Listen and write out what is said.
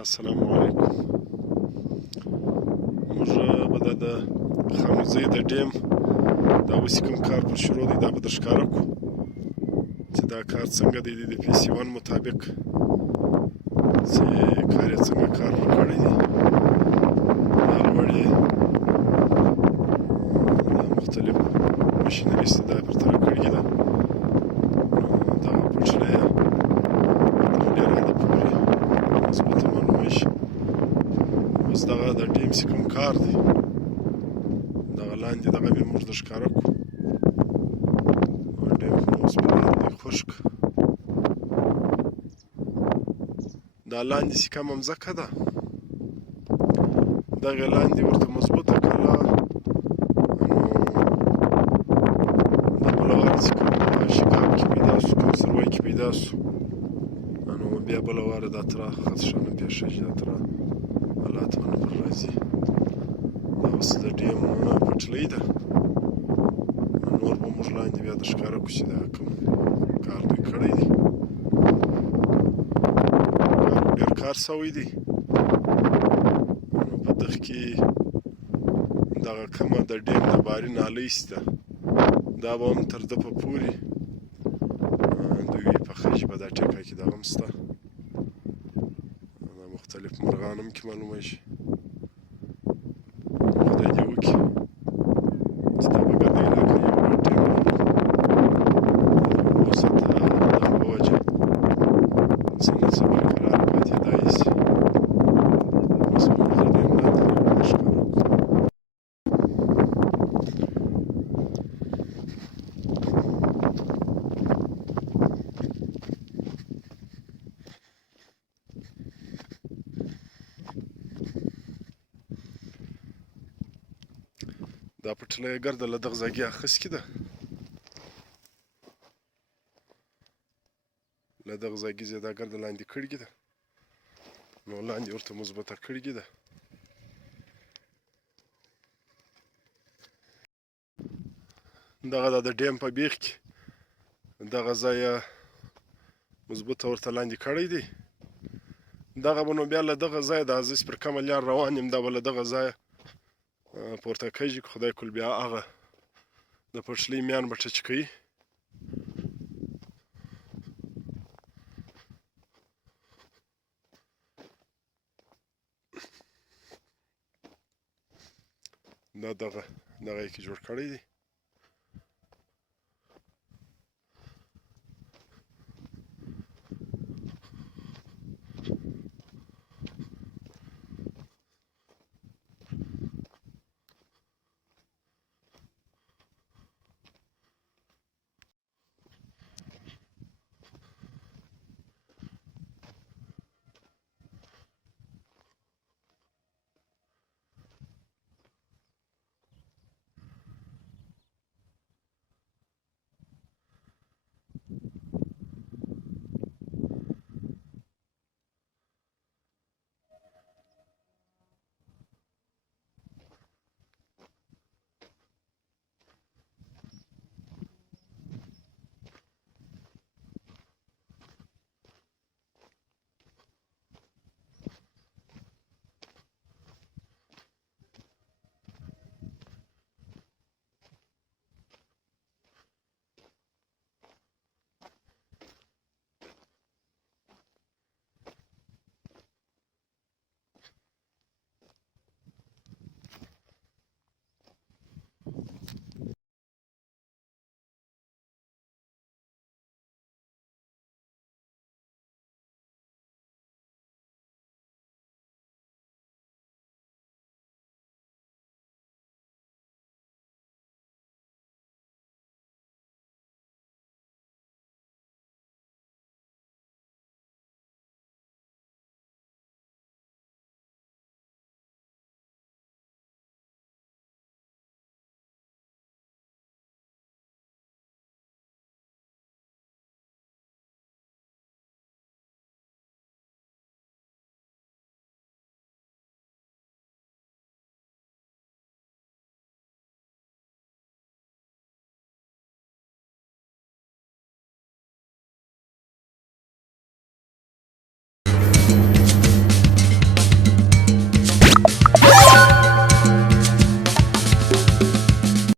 السلام علیکم. موږ به د خانوزۍ د ډیم دا اوس کوم کار پر شروع دی دا به در ښکاره کړو چې دا کار څنګه دی د PC1 مطابق چې کار یې څنګه کار پر کړی دی. دا لوړې دا مختلف مشینري استفاده پر تر کړې ده. دغه پټلۍ تر ډېره حده پورې مثبته معلومه شي. اوس دغه د ډیم چې کوم کار دی دغه لاندې دغه مې موږ در ښکاره کړو. ډیم خو اوس بیا دی خشک. دا لاندې چې کومه مځکه ده دغې لاندې ورته مضبوطه کلا د بله واره چې کوم شګاف کې پیدا شو کوم سروی کې پیدا شو نو بیا بله واره دا تره خدشانه پېښېږي دا تره حالات ونه پر راځي. دا اوس د ډیم پټلۍ ده. نور به موږ لاندې بیا در ښکاره کړو چې دا کوم کار دوی کړی دی. ډېر کار سوی دی. په دغه کې دغه کومه د ډیم د باري نالۍ شته دا به هم تر ده په پورې دوی پخه ژبه دا ټیکه کې دغه هم شته. دا مختلف مرغان هم کې معلومه شي. خدای دې وکړي چې دا به ګرده علاقه یو ډېر ټیم اوسه د دغه په وجه څه نه څه برقراره پاتېدای شي. اوس به موږ د ډیم لاندې یو ډېر ښکاره کړو. دا پټلۍ ګرده له دغه ځایګې اخیستې ده. له دغه ځایګې یې دا ګرده لاندې کړې ده نو لاندې ورته مثبته کړې ده. دغه د ډیم په بیخ کې دغه ځای مثبته ورته لاندې کړی دی. دغه به نو بیا له دغه ځایه د زه چې پر کومه لار روان یم دا به له دغه ځایه پورته کېږي. خدای کول بیا هغه د پټلۍ میان به ټچ کوي. دا دغه یې کې جوړ کړی دی.